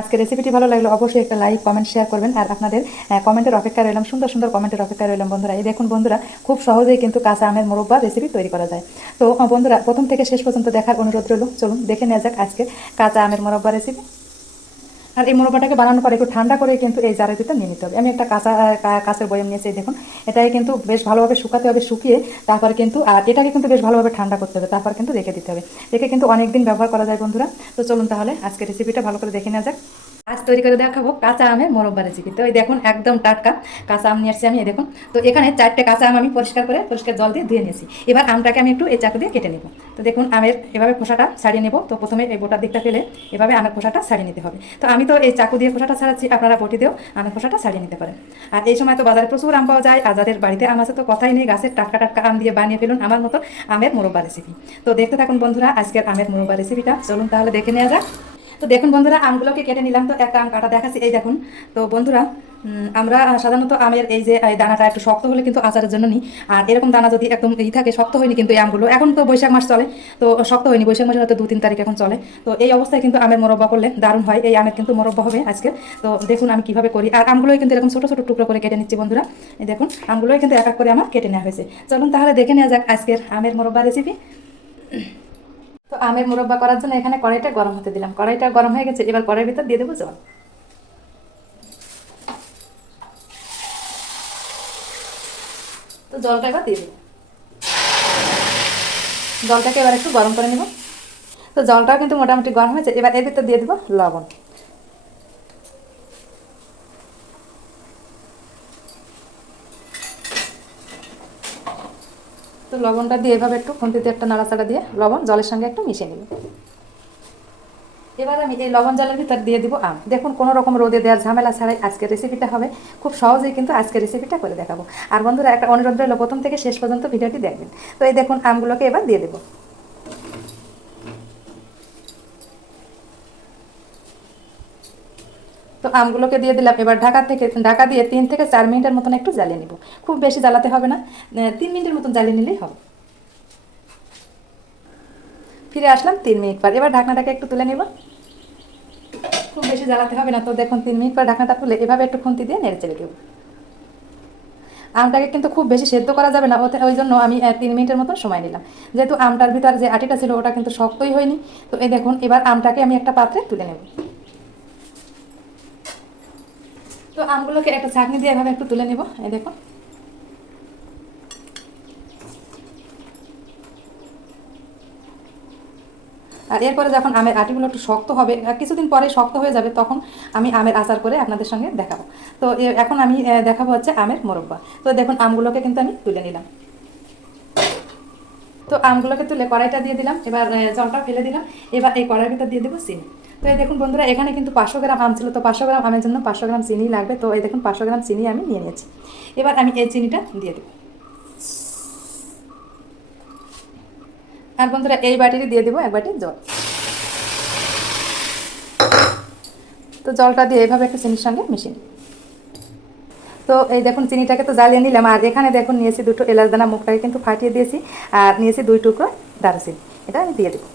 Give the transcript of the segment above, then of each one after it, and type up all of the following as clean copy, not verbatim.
আজকে রেসিপিটি ভালো লাগলে অবশ্যই একটা লাইক কমেন্ট শেয়ার করবেন। আর আপনাদের কমেন্টের অপেক্ষা রইলাম, সুন্দর সুন্দর কমেন্টের অপেক্ষা রইলাম বন্ধুরা। এই দেখুন বন্ধুরা, খুব সহজেই কিন্তু কাঁচা আমের মোরব্বা রেসিপি তৈরি করা যায়। তো বন্ধুরা, প্রথম থেকে শেষ পর্যন্ত দেখার অনুরোধ রইল। চলুন দেখে নেওয়া যাক আজকে কাঁচা আমের মোরব্বা রেসিপি। আর এই মোরব্বাটাকে বানানোর পরে একটু ঠান্ডা করে কিন্তু এই জারের ভিতর নিয়ে নিতে হবে। আমি একটা কাঁচের বয়াম নিয়েছি, দেখুন। এটাকে কিন্তু বেশ ভালোভাবে শুকাতে হবে, শুকিয়ে তারপর কিন্তু আর এটাকে কিন্তু বেশ ভালোভাবে ঠান্ডা করতে হবে, তারপর কিন্তু রেখে দিতে হবে। রেখে কিন্তু অনেক দিন ব্যবহার করা যায় বন্ধুরা। তো চলুন তাহলে আজকে রেসিপিটা ভালো করে দেখে নেওয়া যাক। আজ তৈরি করে দেখাবো কাঁচা আমের মোরব্বা রেসিপি। তো এই দেখুন, একদম টাটকা কাঁচা আম নিয়ে আসছি আমি। এই দেখুন, তো এখানে 4টে কাঁচা আম আমি পরিষ্কার জল দিয়ে ধুয়ে নিয়েছি। এবার আমটাকে আমি একটু এই চাকু দিয়ে কেটে নেব। তো দেখুন, আমের এভাবে খোসাটা ছাড়িয়ে নেব। তো প্রথমে এই বোটার দিকটা ফেলে এভাবে আমের খোসাটা ছাড়িয়ে নিতে হবে। তো আমি তো এই চাকু দিয়ে খোসাটা ছাড়াচ্ছি, আপনারা বটি দিয়েও আমের খোসাটা ছাড়িয়ে নিতে পারেন। আর এই সময় তো বাজারে প্রচুর আম পাওয়া যায়, আর যাদের বাড়িতে আম আছে তো কথাই নেই, গাছের টাটকা টাটকা আম দিয়ে বানিয়ে ফেলুন আমার মতো আমের মোরব্বা রেসিপি। তো দেখতে থাকুন বন্ধুরা আজকের আমের মোরব্বা রেসিপিটা। চলুন তাহলে দেখে নেওয়া যাক। তো দেখুন বন্ধুরা, আমগুলোকে কেটে নিলাম। তো একটা আম কাটা দেখাচ্ছি, এই দেখুন। তো বন্ধুরা, আমরা সাধারণত আমের এই যে এই দানাটা একটু শক্ত হলে কিন্তু আচারের জন্য নিই। আর এরকম দানা যদি একদম থাকে, শক্ত হয়নি কিন্তু এই আমগুলো, এখন তো বৈশাখ মাস চলে, তো শক্ত হয়নি, বৈশাখ মাসের হয়তো 2-3 তারিখ এখন চলে। তো এই অবস্থায় কিন্তু আমের মোরব্বা করলে দারুণ হয়। এই আমের কিন্তু মোরব্বা হবে আজকে। তো দেখুন আমি কিভাবে করি। আর আমগুলোই কিন্তু এরকম ছোটো ছোটো টুকরো করে কেটে নিচ্ছি বন্ধুরা। এই দেখুন, আমগুলোই কিন্তু এক এক করে আমার কেটে নেওয়া হয়েছে। চলুন তাহলে দেখে নেওয়া যাক আজকের আমের মোরব্বা রেসিপি। তো আমের মোরব্বা করার জন্য এখানে কড়াইটা গরম হতে দিলাম। কড়াইটা গরম হয়ে গেছে, এবার কড়াইয়ের ভিতর দিয়ে দেবো জল। তো জলটা এবার দিয়ে দেবো। জলটাকে এবার একটু গরম করে নেব। তো জলটাও কিন্তু মোটামুটি গরম হয়েছে, এবার এর ভিতর দিয়ে দেবো লবণ। তো লবণটা দিয়ে এভাবে একটু খুন্তিতে একটা নাড়াচাড়া দিয়ে লবণ জলের সঙ্গে একটু মিশিয়ে নেব। এবার আমি এই লবণ জলের ভিতর দিয়ে দিব আম। দেখুন, কোনো রকম রোদে দেওয়ার ঝামেলা ছাড়াই আজকের রেসিপিটা হবে। খুব সহজেই কিন্তু আজকের রেসিপিটা করে দেখাবো। আর বন্ধুরা, একটা অনুরোধ রইল, প্রথম থেকে শেষ পর্যন্ত ভিডিওটি দেখবেন। তো এই দেখুন, আমগুলোকে এবার দিয়ে দেবো। তো আমগুলোকে দিয়ে দিলাম। এবার ঢাকা দিয়ে 3 থেকে 4 মিনিটের মতন একটু জ্বালিয়ে নিব। খুব বেশি জ্বালাতে হবে না, 3 মিনিটের মতন জ্বালিয়ে নিলেই হবে। ফিরে আসলাম 3 মিনিট পর। এবার ঢাকনাটাকে একটু তুলে নেব। খুব বেশি জ্বালাতে হবে না। তো দেখুন, 3 মিনিট পর ঢাকনাটা তুলে এভাবে একটু খুন্তি দিয়ে নেড়ে চেড়ে দেবো। আমটাকে কিন্তু খুব বেশি সেদ্ধ করা যাবে না, ওই জন্য আমি 3 মিনিটের মতন সময় নিলাম। যেহেতু আমটার ভিতর যে আটিটা ছিল ওটা কিন্তু শক্তই হয়নি। তো এই দেখুন, এবার আমটাকে আমি একটা পাত্রে তুলে নেব। তো আমগুলোকে একটা ছাঁকনি দিয়ে এভাবে একটু তুলে নেব। এই দেখুন, আর এরপরে যখন আমের আটিগুলো একটু শক্ত হবে, কিছুদিন পরে শক্ত হয়ে যাবে, তখন আমি আমের আচার করে আপনাদের সঙ্গে দেখাবো। তো এখন আমি দেখাবো হচ্ছে আমের মোরব্বা। তো দেখুন, আমগুলোকে কিন্তু আমি তুলে নিলাম। তো আমগুলোকে তুলে কড়াইটা দিয়ে দিলাম। এবার জলটা ফেলে দিলাম। এবার এই কড়াইয়ের ভিতর দিয়ে দেবো চিনি। তো এই দেখুন বন্ধুরা, এখানে কিন্তু 500 গ্রাম আম ছিল। তো 500 গ্রাম আমের জন্য 500 গ্রাম চিনি লাগবে। তো এই দেখুন, 500 গ্রাম চিনি আমি নিয়ে নিয়েছি। এবার আমি এই চিনিটা দিয়ে দেবো। আর বন্ধুরা, এই বাটিতে দিয়ে দেবো 1 বাটি জল। তো জলটা দিয়ে এইভাবে একটু চিনির সঙ্গে মিশিয়ে নিই। তো এই দেখুন, চিনিটাকে তো জ্বালিয়ে নিলাম। আর এখানে দেখুন, নিয়েছি 2টো এলাচ দানা, মুখটাকে কিন্তু ফাটিয়ে দিয়েছি। আর নিয়েছি 2 টুকরো দারুচিনি, এটা আমি দিয়ে দেবো।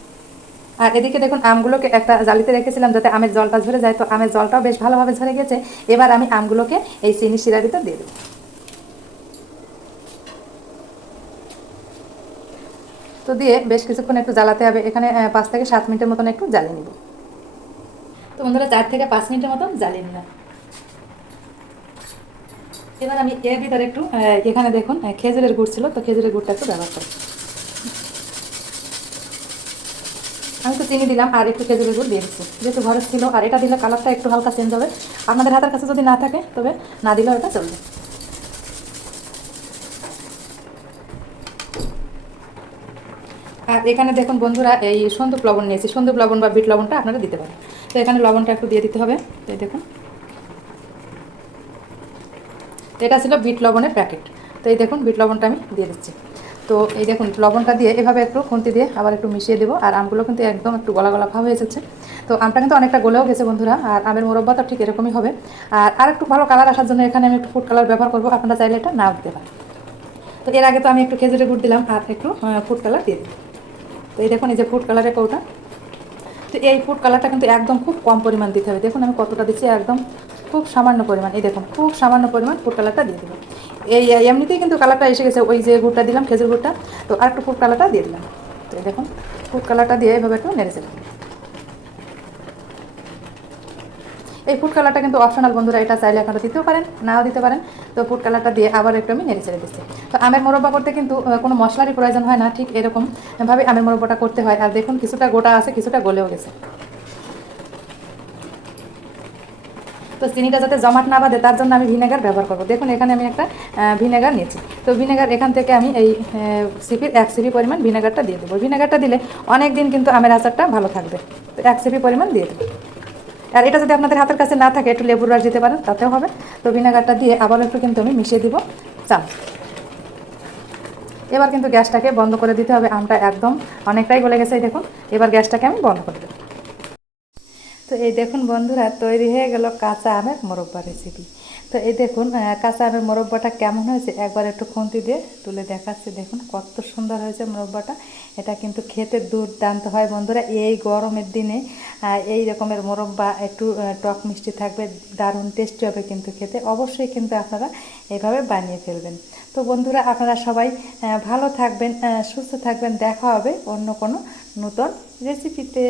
আর এদিকে দেখুন, আমগুলোকে একটা জালিতে রেখেছিলাম যাতে আমের জলটা ঝরে যায়। তো আমের জলটাও বেশ ভালোভাবে ঝরে গেছে। এবার আমি আমগুলোকে এই চিনি শিরার ভিতর দিয়ে দেবো। তো দিয়ে বেশ কিছুক্ষণ একটু জ্বালাতে হবে। এখানে 5 থেকে 7 মিনিটের মতন একটু জ্বালিয়ে নিব। তো বন্ধুরা, 4 থেকে 5 মিনিটের মতন জ্বালিয়ে নিলাম। এবার আমি এর ভিতরে একটু এখানে দেখুন খেজুরের গুড় ছিল, তো খেজুরের গুড়টা একটু ব্যবহার করি। আমি তো চিনি দিলাম আর একটু খেজুরের গুড় দিয়ে দিচ্ছি, যেহেতু ঘরে ছিল। আর এটা দিলে কালারটা একটু হালকা চেঞ্জ হবে। আপনাদের হাতের কাছে যদি না থাকে তবে না দিলেও এটা চলবে। আর এখানে দেখুন বন্ধুরা, এই সন্দুক লবণ নিয়েছি। সন্দুক লবণ বা বিট লবণটা আপনারা দিতে পারেন। তো এখানে লবণটা একটু দিয়ে দিতে হবে। তো এই দেখুন, তো এটা ছিল বিট লবণের প্যাকেট। তো এই দেখুন, বিট লবণটা আমি দিয়ে দিচ্ছি। তো এই দেখুন, লবণটা দিয়ে এভাবে একটু খুন্তি দিয়ে আবার একটু মিশিয়ে দেবো। আর আমগুলো কিন্তু একদম একটু গলা গলা ভাব হয়ে যাচ্ছে। তো আমটা কিন্তু অনেকটা গলেও গেছে বন্ধুরা। আর আমের মোরব্বা তো ঠিক এরকমই হবে। আর একটু ভালো কালার আসার জন্য এখানে আমি একটু ফুড কালার ব্যবহার করবো। আপনারা চাইলে এটা নাও দিতে পারেন। তো এর আগে তো আমি একটু খেজুরের গুড় দিলাম আর একটু ফুড কালার দিয়ে দিই। তো এই দেখুন, এই যে ফুড কালারের কৌটা, তো এই ফুড কালারটা কিন্তু একদম খুব কম পরিমাণ দিতে হবে। দেখুন আমি কতটা দিচ্ছি, একদম খুব সামান্য পরিমাণ। এই দেখুন খুব সামান্য পরিমাণ ফুড কালারটা দিয়ে দেবো। এমনিতেই কিন্তু কালারটা এসে গেছে, ওই যে গুড়টা দিলাম খেজুর গুড়টা, তো আর একটু ফুড কালারটা দিয়ে দিলাম। তো এই দেখুন ফুড কালারটা দিয়ে এভাবে একটু নেড়ে চেড়ে। এই ফুড কালারটা কিন্তু অপশনাল বন্ধুরা, এটা চাইলে আপনারা দিতেও পারেন, নাও দিতে পারেন। তো ফুড কালারটা দিয়ে আবার একটু আমি নেড়ে চেড়ে দিচ্ছি। তো আমের মোরব্বা করতে কিন্তু কোনো মশলারই প্রয়োজন হয় না, ঠিক এরকমভাবে আমের মোরব্বাটা করতে হয়। আর দেখুন কিছুটা গোটা আছে, কিছুটা গলেও গেছে। তো চিনিটা যাতে জমাট না বাঁধে তার জন্য আমি ভিনেগার ব্যবহার করবো। দেখুন এখানে আমি একটা ভিনেগার নিয়েছি। তো ভিনেগার এখান থেকে আমি এই সিপির 1 সিপি পরিমাণ ভিনেগারটা দিয়ে দেবো। ভিনেগারটা দিলে অনেক দিন কিন্তু আমের আচারটা ভালো থাকবে। তো 1 সিপি পরিমাণ দিয়ে দেবো। আর এটা যদি আপনাদের হাতের কাছে না থাকে একটু লেবুর রস দিতে পারেন, তাতেও হবে। তো ভিনেগারটা দিয়ে আবার একটু কিন্তু আমি মিশিয়ে দিব চামচ। এবার কিন্তু গ্যাসটাকে বন্ধ করে দিতে হবে। আমটা একদম অনেকটাই গলে গেছে, দেখুন। এবার গ্যাসটাকে আমি বন্ধ করে দেবো। তো এই দেখুন বন্ধুরা, তৈরি হয়ে গেল কাঁচা আমের মোরব্বা রেসিপি। তো এই দেখুন কাঁচা আমের মোরব্বাটা কেমন হয়েছে একবার একটু খুন্তি দিয়ে তুলে দেখাচ্ছি। দেখুন কত সুন্দর হয়েছে মোরব্বাটা। এটা কিন্তু খেতে দুর্দান্ত হয় বন্ধুরা। এই গরমের দিনে এই রকমের মোরব্বা একটু টক মিষ্টি থাকবে, দারুণ টেস্টি হবে কিন্তু খেতে। অবশ্যই কিন্তু আপনারা এইভাবে বানিয়ে ফেলবেন। তো বন্ধুরা আপনারা সবাই ভালো থাকবেন, সুস্থ থাকবেন। দেখা হবে অন্য কোনো নতুন রেসিপিতে।